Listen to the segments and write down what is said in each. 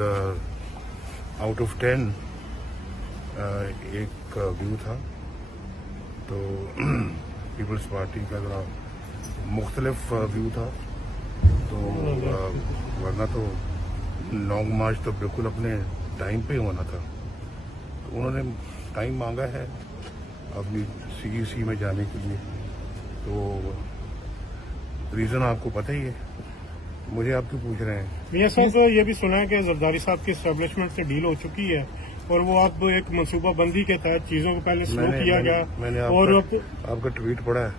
Out of 10 एक view था। तो पीपल्स पार्टी का जरा मुख्तलिफ व्यू था। तो वरना तो लॉन्ग मार्च तो बिल्कुल अपने टाइम पे होना था। तो उन्होंने टाइम मांगा है अपनी CEC में जाने के लिए। तो रीजन आपको पता ही है, मुझे आप क्यों पूछ रहे हैं? मियां साहब, तो ये भी सुना है कि जरदारी साहब की एस्टेब्लिशमेंट से डील हो चुकी है और वो अब एक मनसूबा बंदी के तहत चीजों को पहले स्लो किया गया। मैंने और आपका ट्वीट पढ़ा है।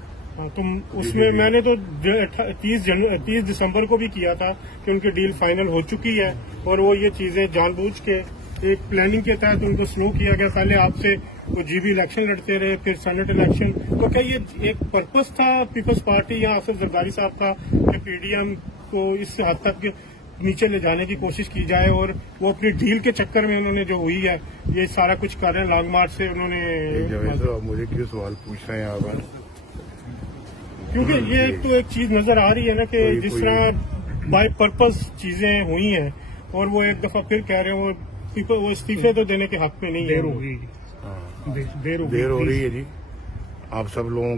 तो उसमें मैंने तो 30 दिसंबर को भी किया था कि उनकी डील फाइनल हो चुकी है और वो ये चीजें जानबूझ के एक प्लानिंग के तहत उनको स्लो किया गया। पहले आपसे वो GB इलेक्शन लड़ते रहे, फिर सेनेट इलेक्शन। तो क्या ये एक पर्पस था पीपल्स पार्टी या आसिफ जरदारी साहब का कि PDM को इस हद तक नीचे ले जाने की कोशिश की जाए और वो अपनी डील के चक्कर में उन्होंने जो हुई है ये सारा कुछ कर रहे हैं लॉन्ग मार्च से उन्होंने। तो मुझे क्यों सवाल पूछ रहे हैं आप? क्योंकि ये तो एक चीज नजर आ रही है ना कि जिस तरह बाय पर्पस चीजें हुई हैं और वो एक दफा फिर कह रहे हैं वो इस्तीफे तो देने के हक में नहीं है। देर हो रही है जी। आप सब लोग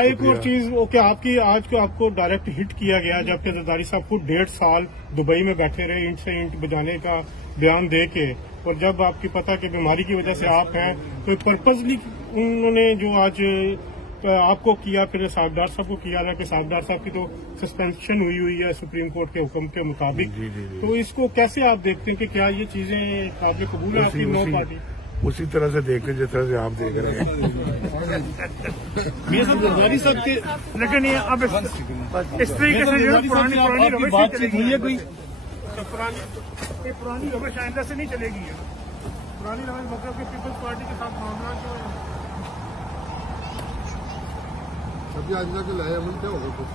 एक और चीज कि आपको डायरेक्ट हिट किया गया जबकि जरदारी साहब को 1.5 साल दुबई में बैठे रहे ईंट से ईंट बजाने का बयान दे के। और जब आपकी पता कि बीमारी की वजह से आप हैं तो पर्पजली उन्होंने जो आज आपको किया, फिर साहबदार साहब को किया था कि साहबदार साहब की तो सस्पेंशन हुई है सुप्रीम कोर्ट के हुक्म के मुताबिक। तो इसको कैसे आप देखते हैं कि क्या ये चीजें काबिल कबूल है आपकी नो पार्टी? उसी तरह से देखें जिस तरह से आप देख रहे हैं। जरदारी साहब के लेकिन ये अब इस तरीके से जो पुरानी बातचीत हुई है कोई पुरानी रवश आइंदा से नहीं चलेगी। पुरानी रवश मतलब कि पीपल्स पार्टी के साथ मामला जो है अभी आज के लाया मन क्या होगा कुछ